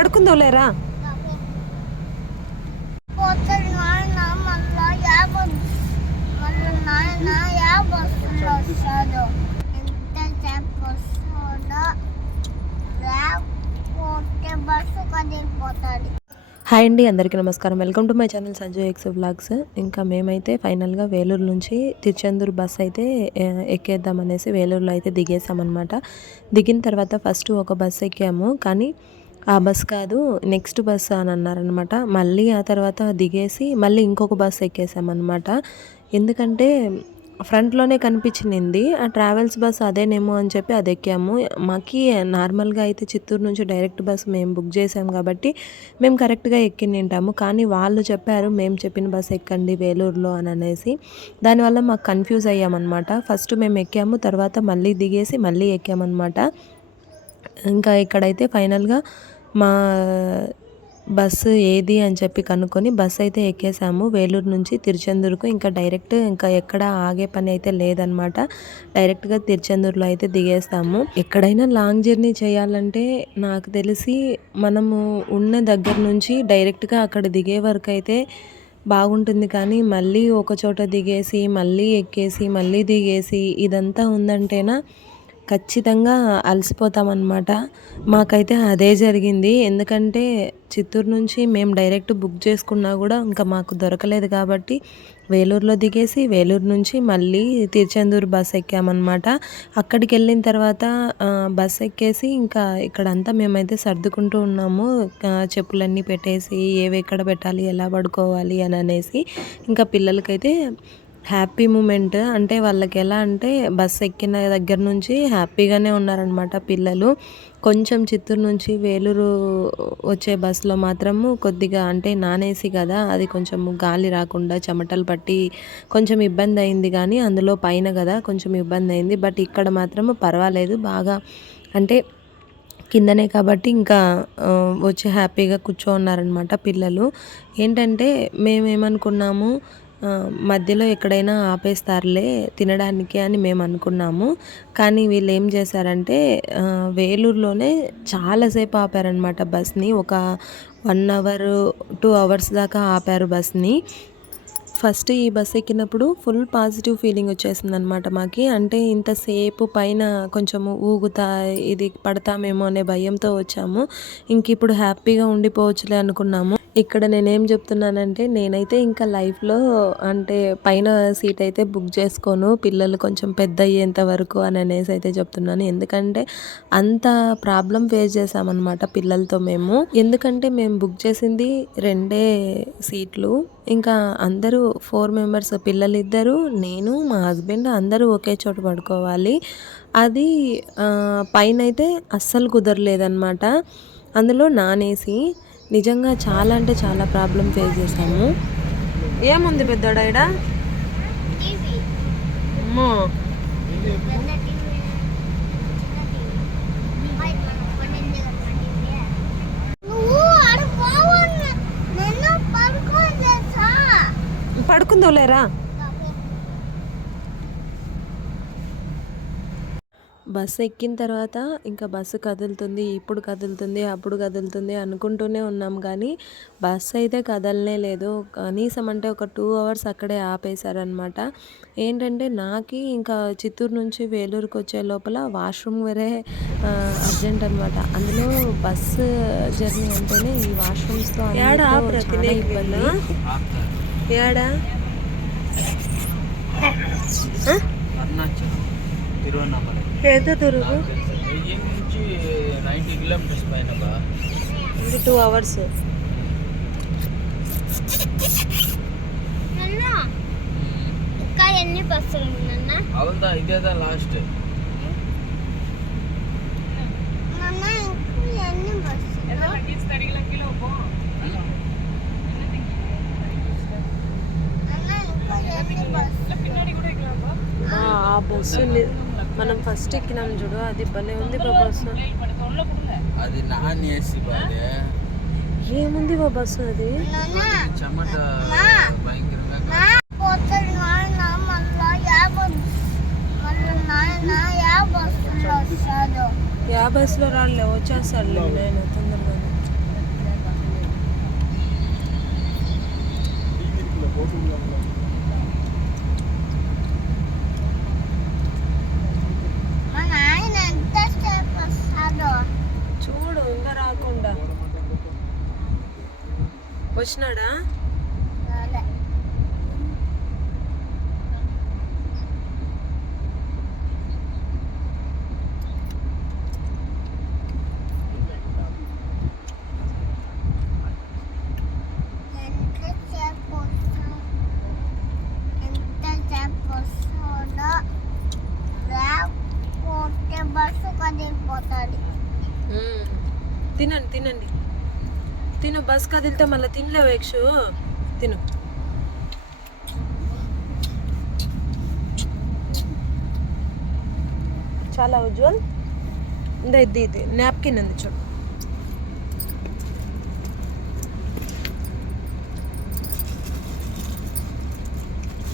పడుకుందో లేరా హాయ్ అండి అందరికీ నమస్కారం. Welcome to my channel Sanjay X vlogs. ఇంకా మేమైతే ఫైనల్గా వేలూరు నుంచి తిరుచెందూరు బస్ అయితే ఆ, ఎక్కేద్దామనేసి వేలూరులో అయితే దిగేసామన్నమాట. దిగిన తర్వాత ఫస్ట్ ఒక బస్ ఎక్కాము కానీ ఆ బస్ కాదు నెక్స్ట్ బస్ అని అన్నారనమాట మళ్ళీ ఆ తర్వాత దిగేసి మళ్ళీ ఇంకొక బస్ ఎక్కేసామన్నమాట. ఎందుకంటే ఫ్రంట్లోనే కనిపించింది ఆ ట్రావెల్స్ బస్ అదేనేమో అని చెప్పి అది ఎక్కాము. మాకి నార్మల్గా అయితే చిత్తూరు నుంచి డైరెక్ట్ బస్ మేము బుక్ చేసాం కాబట్టి మేము కరెక్ట్గా ఎక్కింటాము కానీ వాళ్ళు చెప్పారు మేము చెప్పిన బస్ ఎక్కండి వేలూరులో అని అనేసి. దానివల్ల మాకు కన్ఫ్యూజ్ అయ్యామన్నమాట. ఫస్ట్ మేము ఎక్కాము తర్వాత మళ్ళీ దిగేసి మళ్ళీ ఎక్కామన్నమాట. ఇంకా ఇక్కడైతే ఫైనల్గా మా బస్సు ఏది అని చెప్పి కనుక్కొని బస్ అయితే ఎక్కేసాము. వేలూరు నుంచి తిరుచెందూరుకు. ఇంకా డైరెక్ట్ ఇంకా ఎక్కడ ఆగే పని అయితే లేదనమాట. డైరెక్ట్గా తిరుచెందూరులో అయితే దిగేస్తాము. ఎక్కడైనా లాంగ్ జర్నీ చేయాలంటే నాకు తెలిసి మనము ఉన్న దగ్గర నుంచి డైరెక్ట్గా అక్కడ దిగే వరకు అయితే బాగుంటుంది. కానీ మళ్ళీ ఒక చోట దిగేసి మళ్ళీ ఎక్కేసి మళ్ళీ దిగేసి ఇదంతా ఉందంటేనా ఖచ్చితంగా అలసిపోతామన్నమాట. మాకైతే అదే జరిగింది. ఎందుకంటే చిత్తూరు నుంచి మేము డైరెక్ట్ బుక్ చేసుకున్నా కూడా ఇంకా మాకు దొరకలేదు కాబట్టి వేలూరులో దిగేసి వేలూరు నుంచి మళ్ళీ తిరుచెందూరు బస్ ఎక్కామన్నమాట. అక్కడికి వెళ్ళిన తర్వాత బస్ ఎక్కేసి ఇంకా ఇక్కడంతా మేమైతే సర్దుకుంటూ ఉన్నాము. చెప్పులన్నీ పెట్టేసి ఏవి ఎక్కడ పెట్టాలి ఎలా పడుకోవాలి అని అనేసి ఇంకా పిల్లలకైతే హ్యాపీ మూమెంట్. అంటే వాళ్ళకి ఎలా అంటే బస్ ఎక్కిన దగ్గర నుంచి హ్యాపీగానే ఉన్నారనమాట పిల్లలు. కొంచెం చిత్తూరు నుంచి వేలూరు వచ్చే బస్సులో మాత్రము కొద్దిగా అంటే నాన్ ఏసీ కదా అది కొంచెం గాలి రాకుండా చెమటలు పట్టి కొంచెం ఇబ్బంది అయింది కానీ అందులో పైన కదా కొంచెం ఇబ్బంది అయింది. బట్ ఇక్కడ మాత్రము పర్వాలేదు బాగా అంటే కిందనే కాబట్టి ఇంకా వచ్చి హ్యాపీగా కూర్చో ఉన్నారనమాట పిల్లలు. ఏంటంటే మేమేమనుకున్నాము మధ్యలో ఎక్కడైనా ఆపేస్తారులే తినడానికి అని మేము అనుకున్నాము. కానీ వీళ్ళు ఏం చేశారంటే వేలూరులోనే చాలాసేపు ఆపారనమాట బస్ని. ఒక వన్ అవర్ టూ అవర్స్ దాకా ఆపారు బస్ని. ఫస్ట్ ఈ బస్ ఎక్కినప్పుడు ఫుల్ పాజిటివ్ ఫీలింగ్ వచ్చేసింది అనమాట మాకి. అంటే ఇంతసేపు పైన కొంచెము ఊగుతా ఇది పడతామేమో అనే భయంతో వచ్చాము. ఇంక ఇప్పుడు హ్యాపీగా ఉండిపోవచ్చులే అనుకున్నాము. ఇక్కడ నేనేం చెప్తున్నానంటే నేనైతే ఇంకా లైఫ్లో అంటే పైన సీట్ అయితే బుక్ చేసుకోను. పిల్లలు కొంచెం పెద్ద అయ్యేంత వరకు అని అనేసి అయితే చెప్తున్నాను. ఎందుకంటే అంత ప్రాబ్లం ఫేస్ చేసామన్నమాట పిల్లలతో మేము. ఎందుకంటే మేము బుక్ చేసింది రెండే సీట్లు. ఇంకా అందరూ ఫోర్ మెంబర్స్ పిల్లలు ఇద్దరు నేను మా హస్బెండ్ అందరూ ఒకే చోట పడుకోవాలి. అది పైన అయితే అస్సలు కుదరలేదన్నమాట. అందులో నానేసి నిజంగా చాలా అంటే చాలా ప్రాబ్లం ఫేస్ చేసాము ఏముంది పెద్దోడా టీవీ అమ్మో. పెద్ద టీవీ చిన్న టీవీ బయట మనం పన్నెండు పడింది నువ్వు ఆడ పోవన్న నేను పడుకోలేసా పడుకుందో లేరా బస్సు ఎక్కిన తర్వాత ఇంకా బస్సు కదులుతుంది ఇప్పుడు కదులుతుంది అప్పుడు కదులుతుంది అనుకుంటూనే ఉన్నాం. కానీ బస్సు అయితే కదలనే లేదు. కనీసం అంటే ఒక టూ అవర్స్ అక్కడే ఆపేశారనమాట ఏంటంటే నాకి ఇంకా చిత్తూరు నుంచి వేలూరుకి వచ్చే లోపల వాష్రూమ్ వేరే అర్జెంట్ అనమాట అందులో బస్సు జర్నీ అంటేనే ఈ వాష్రూమ్స్తో చాలా ఇబ్బంది. ఏడా? తిరువన్నామలై ఎంత దూరము వెయ్యి నుంచి నైంటీ కిలోమీటర్స్ పైన బా ఇది టూ అవర్స్ నాన్న ఇంకా ఎన్ని బస్సులు ఉన్నాయన్న అవుందా ఇదేదా లాస్ట్ నాన్న ఇంకా ఎన్ని బస్సులు నాన్న ఇంకా ఎన్ని బస్సులు ఆ బస్సు ని- మనం ఫస్ట్ ఎక్కినాం చూడు అది భలే ఉంది బాబా అది నాన్ ఏముంది బాబా అది? చెమట భయంకరంగా యా బస్సులో రాలే వచ్చేస్తాడులే నేను తొందరగా Thank you. వచ్చినాడా బస్ కదిలితే మళ్ళీ తినలేవు యక్షు. తిను. చాలా ఉజ్వల్. ఇందా ఇది ఇది నాప్కిన్ ఉంది చూడు.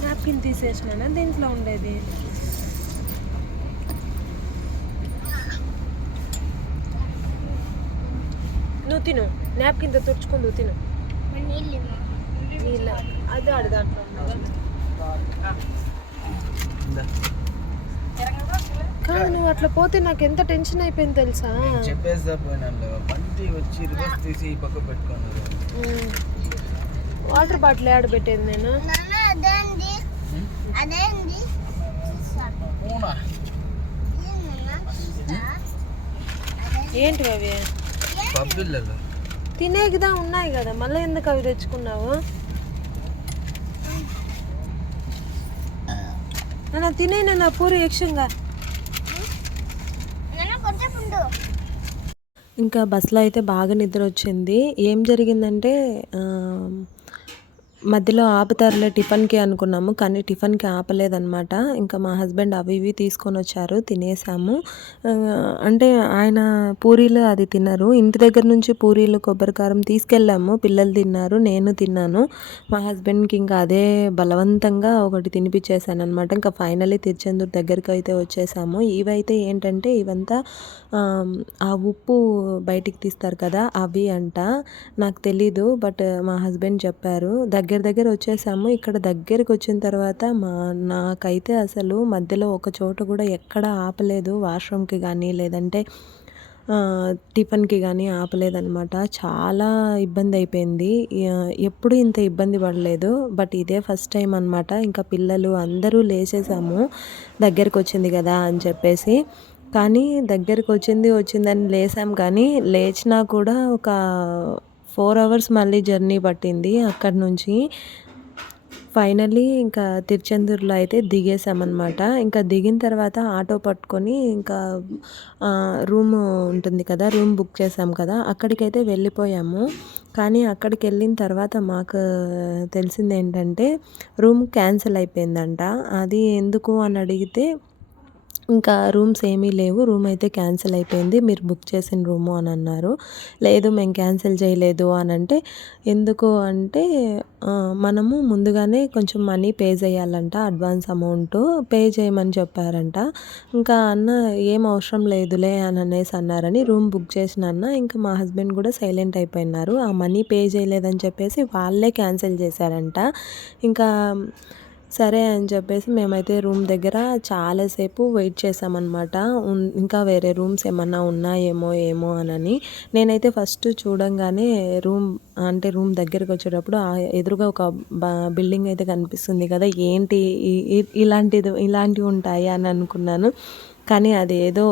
నాప్కిన్ తీసేసినా దీంట్లో ఉండేది. నువ్వు తిను. నీళ్ళ అది ఆడు దాంట్లో. ఉన్నది. ఇందా. కాదు నువ్వు అట్లా పోతే నాకు ఎంత టెన్షన్ అయిపోయింది తెలుసా? చెప్పేస్తా పోయినాను బండి వచ్చి రివర్స్ తీసి పక్క పెట్టుకున్నారు ఉమ్. వాటర్ బాటిల్ ఆడ పెట్టేది నేను. పూనా ఏంటి అవి పబ్బిళ్ళలో తినేకిదా ఉన్నాయి కదా మళ్ళీ ఎందుకు అవి తెచ్చుకున్నావు? నన్ను తినే నా పూరి యక్షంగా. ఇంకా బస్సులో అయితే బాగా నిద్ర వచ్చింది. ఏం జరిగిందంటే మధ్యలో ఆపుతారులే టిఫిన్కి అనుకున్నాము కానీ టిఫిన్కి ఆపలేదనమాట ఇంకా మా హస్బెండ్ అవి ఇవి తీసుకొని వచ్చారు తినేసాము. అంటే ఆయన పూరీలు అది తిన్నారు ఇంటి దగ్గర నుంచి పూరీలు కొబ్బరికారం తీసుకెళ్ళాము. పిల్లలు తిన్నారు నేను తిన్నాను. మా హస్బెండ్కి ఇంకా అదే బలవంతంగా ఒకటి తినిపించేసాను అనమాట ఇంకా ఫైనలీ తిరుచెందూరు దగ్గరికి అయితే వచ్చేసాము. ఇవైతే ఏంటంటే ఇవంతా ఆ, ఆ ఉప్పు బయటికి తీస్తారు కదా అవి అంట. నాకు తెలీదు బట్ మా హస్బెండ్ చెప్పారు దగ్గర దగ్గర దగ్గర వచ్చేసాము. ఇక్కడ దగ్గరికి వచ్చిన తర్వాత మా నాకైతే అసలు మధ్యలో ఒక చోట కూడా ఎక్కడ ఆపలేదు. వాష్రూమ్కి కానీ లేదంటే టిఫిన్కి కానీ ఆపలేదనమాట చాలా ఇబ్బంది అయిపోయింది. ఎప్పుడు ఇంత ఇబ్బంది పడలేదు. బట్ ఇదే ఫస్ట్ టైం అనమాట ఇంకా పిల్లలు అందరూ లేచేసాము దగ్గరికి వచ్చింది కదా అని చెప్పేసి. కానీ దగ్గరికి వచ్చింది వచ్చిందని లేసాం. కానీ లేచినా కూడా ఒక ఫోర్ అవర్స్ మళ్ళీ జర్నీ పట్టింది అక్కడి నుంచి. ఫైనల్లీ ఇంకా తిరుచెందూరులో అయితే దిగేసామన్నమాట ఇంకా దిగిన తర్వాత ఆటో పట్టుకొని ఇంకా రూమ్ ఉంటుంది కదా రూమ్ బుక్ చేసాం కదా అక్కడికైతే వెళ్ళిపోయాము. కానీ అక్కడికి వెళ్ళిన తర్వాత మాకు తెలిసింది ఏంటంటే రూమ్ క్యాన్సిల్ అయిపోయిందంట. అది ఎందుకు అని అడిగితే ఇంకా రూమ్స్ ఏమీ లేవు. రూమ్ అయితే క్యాన్సిల్ అయిపోయింది. మీరు బుక్ చేసిన రూము అని అన్నారు. లేదు మేము క్యాన్సిల్ చేయలేదు అని అంటే ఎందుకు అంటే మనము ముందుగానే కొంచెం మనీ పే చేయాలంట అడ్వాన్స్ అమౌంట్ పే చేయమని చెప్పారంట. ఇంకా అన్న ఏం అవసరం లేదులే అని అనేసి అన్నారని రూమ్ బుక్ చేసిన అన్న ఇంకా మా హస్బెండ్ కూడా సైలెంట్ అయిపోయినారు. ఆ మనీ పే చేయలేదని చెప్పేసి వాళ్ళే క్యాన్సిల్ చేశారంట. ఇంకా సరే అని చెప్పేసి మేమైతే రూమ్ దగ్గర చాలాసేపు వెయిట్ చేసామన్నమాట ఇంకా వేరే రూమ్స్ ఏమన్నా ఉన్నాయేమో ఏమో అనని. నేనైతే ఫస్ట్ చూడంగానే రూమ్ అంటే రూమ్ దగ్గరికి వచ్చేటప్పుడు ఎదురుగా ఒక బిల్డింగ్ అయితే కనిపిస్తుంది కదా ఏంటి ఇలాంటిది ఇలాంటివి ఉంటాయి అని అనుకున్నాను. కానీ అది ఏదో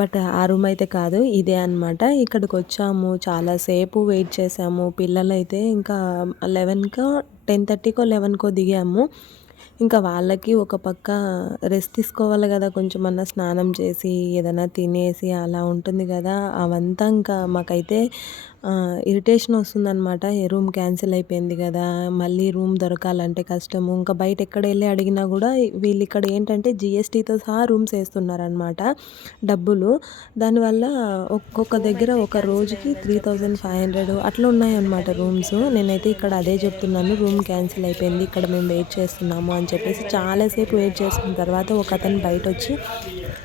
బట్ ఆ రూమ్ అయితే కాదు ఇదే అనమాట ఇక్కడికి వచ్చాము చాలాసేపు వెయిట్ చేసాము పిల్లలైతే ఇంకా లెవెన్కో టెన్ థర్టీకో లెవెన్కో దిగాము. ఇంకా వాళ్ళకి ఒక పక్క రెస్ట్ తీసుకోవాలి కదా కొంచెం అన్న స్నానం చేసి ఏదైనా తినేసి అలా ఉంటుంది కదా అవంతా ఇంకా మాకైతే ఇరిటేషన్ వస్తుందన్నమాట. రూమ్ క్యాన్సిల్ అయిపోయింది కదా మళ్ళీ రూమ్ దొరకాలంటే కష్టము. ఇంకా బయట ఎక్కడ వెళ్ళి అడిగినా కూడా వీళ్ళు ఇక్కడ ఏంటంటే జిఎస్టీతో సహా రూమ్స్ వేస్తున్నారనమాట డబ్బులు. దానివల్ల ఒక్కొక్క దగ్గర ఒక రోజుకి త్రీ థౌజండ్ ఫైవ్ హండ్రెడ్ అట్లా ఉన్నాయన్నమాట రూమ్స్. నేనైతే ఇక్కడ అదే చెప్తున్నాను రూమ్ క్యాన్సిల్ అయిపోయింది ఇక్కడ మేము వెయిట్ చేస్తున్నాము అని చెప్పేసి చాలాసేపు వెయిట్ చేసిన తర్వాత ఒక అతను బయట వచ్చి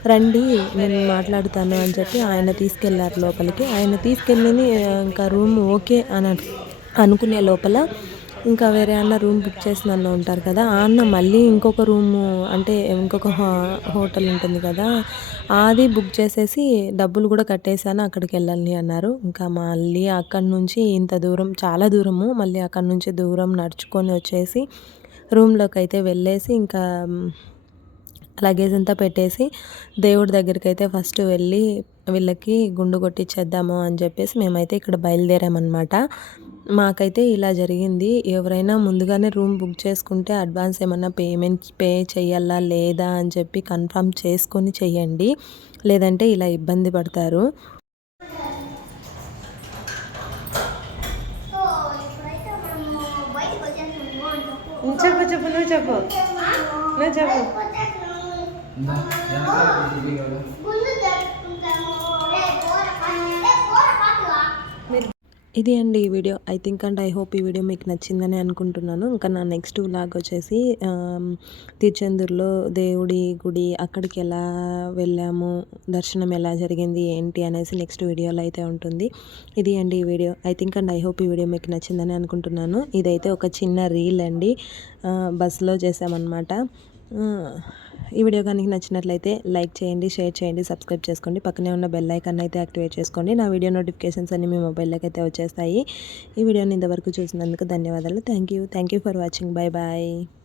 రండి నేను మాట్లాడుతాను అని చెప్పి ఆయన తీసుకెళ్ళారు లోపలికి. ఆయన తీసుకెళ్ళి ఇంకా రూమ్ ఓకే అని అనుకునే లోపల ఇంకా వేరే అన్న రూమ్ బుక్ చేసిన అన్న ఉంటారు కదా. ఆ అన్న మళ్ళీ ఇంకొక రూము అంటే ఇంకొక హో- హోటల్ ఉంటుంది కదా. అది బుక్ చేసేసి డబ్బులు కూడా కట్టేసాను అక్కడికి వెళ్ళాలి అన్నారు. ఇంకా మళ్ళీ అక్కడి నుంచి ఇంత దూరం చాలా దూరము మళ్ళీ అక్కడి నుంచి దూరం నడుచుకొని వచ్చేసి రూమ్లోకి అయితే వెళ్ళేసి ఇంకా లగేజ్ అంతా పెట్టేసి దేవుడి దగ్గరికి అయితే ఫస్ట్ వెళ్ళి వీళ్ళకి గుండు కొట్టించేద్దాము అని చెప్పేసి మేమైతే ఇక్కడ బయలుదేరామన్నమాట. మాకైతే ఇలా జరిగింది. ఎవరైనా ముందుగానే రూమ్ బుక్ చేసుకుంటే అడ్వాన్స్ ఏమన్నా పేమెంట్ పే చేయాలా లేదా అని చెప్పి కన్ఫర్మ్ చేసుకొని చెయ్యండి. లేదంటే ఇలా ఇబ్బంది పడతారు. చెప్పు చెప్పు నువ్వు చెప్పు. నువ్వు చెప్పు. ఇది అండి ఈ video. I think and I hope ఈ వీడియో మీకు నచ్చిందని అనుకుంటున్నాను. ఇంకా నా నెక్స్ట్ వ్లాగ్ వచ్చేసి um, తిరుచెందూరులో దేవుడి గుడి అక్కడికి ఎలా వెళ్ళాము దర్శనం ఎలా జరిగింది ఏంటి అనేసి నెక్స్ట్ వీడియోలో అయితే ఉంటుంది. ఇది అండి ఈ video. I think and I hope ఈ వీడియో మీకు నచ్చిందని అనుకుంటున్నాను. ఇదైతే ఒక చిన్న రీల్ అండి. Uh, బస్సులో చేసామన్నమాట uh, ఈ వీడియో కనుక నచ్చినట్లయితే లైక్ చేయండి షేర్ చేయండి సబ్స్క్రైబ్ చేసుకోండి. పక్కనే ఉన్న బెల్ ఐకాన్ అయితే యాక్టివేట్ చేసుకోండి. నా వీడియో నోటిఫికేషన్స్ అన్ని మీ మొబైల్లోకి అయితే వచ్చేస్తాయి. ఈ వీడియోని ఇంతవరకు చూసినందుకు ధన్యవాదాలు. Thank you. Thank you for watching. Bye bye.